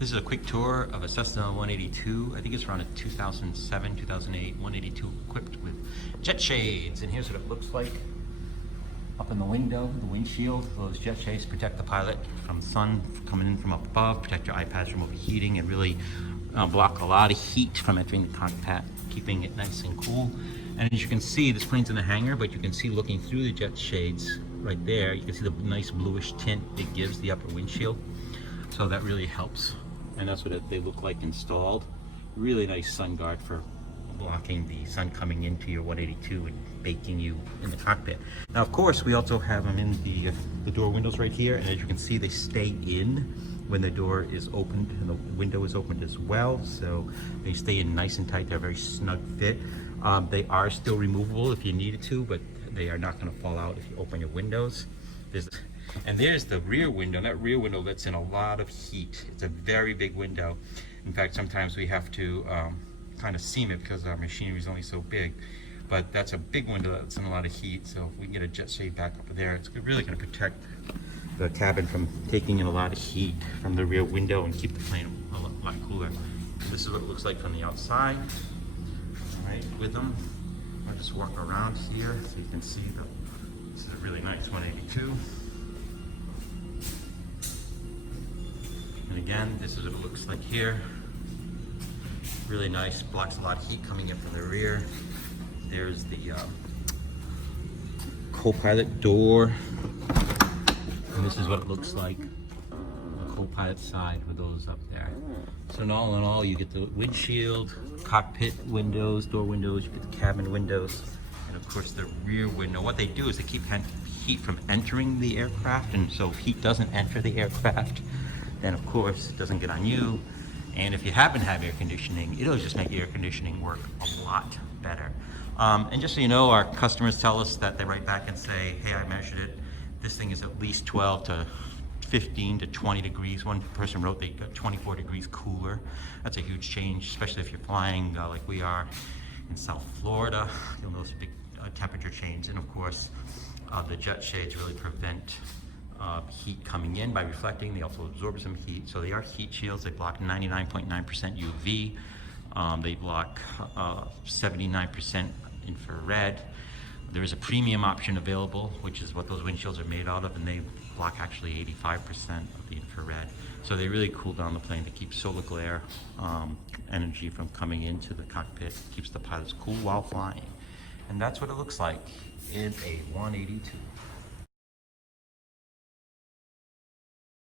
This is a quick tour of a Cessna 182. I think it's around a 2007, 2008 182 equipped with jet shades. And here's what it looks like up in the window, the windshield. Those jet shades protect the pilot from sun coming in from up above, protect your iPads from overheating, and really block a lot of heat from entering the cockpit, keeping it nice and cool. And as you can see, this plane's in the hangar, but you can see looking through the jet shades right there, you can see the nice bluish tint it gives the upper windshield. So that really helps. And that's what they look like installed. Really nice sun guard for blocking the sun coming into your 182 and baking you in the cockpit. Now, of course, we also have them in the door windows right here, and as you can see, they stay in when the door is opened and the window is opened as well. So they stay in nice and tight. They're a very snug fit. They are still removable if you needed to, but they are not going to fall out if you open your windows. There's the rear window. That rear window lets in a lot of heat. It's a very big window. In fact, sometimes we have to kind of seam it because our machinery is only so big. But that's a big window that lets in a lot of heat. So if we can get a jet shade back up there, it's really going to protect the cabin from taking in a lot of heat from the rear window and keep the plane a lot cooler. This is what it looks like from the outside. All right, with them. I'll just walk around here so you can see this is a really nice 182. And again, this is what it looks like here. Really nice, blocks a lot of heat coming in from the rear. There's the co-pilot door. And this is what it looks like on the co-pilot side with those up there. So in all, you get the windshield, cockpit windows, door windows, you get the cabin windows, and of course the rear window. What they do is they keep heat from entering the aircraft, and so if heat doesn't enter the aircraft, then of course it doesn't get on you. And if you happen to have air conditioning, it'll just make air conditioning work a lot better. And just so you know, our customers tell us that they write back and say, hey, I measured it. This thing is at least 12 to 15 to 20 degrees. One person wrote they got 24 degrees cooler. That's a huge change, especially if you're flying like we are in South Florida. You'll notice a big temperature change. And of course, the jet shades really prevent heat coming in by reflecting. They also absorb some heat. So they are heat shields. They block 99.9% UV. They block 79% infrared. There is a premium option available, which is what those windshields are made out of, and they block actually 85% of the infrared. So they really cool down the plane to keep solar glare energy from coming into the cockpit, keeps the pilots cool while flying. And that's what it looks like in a 182.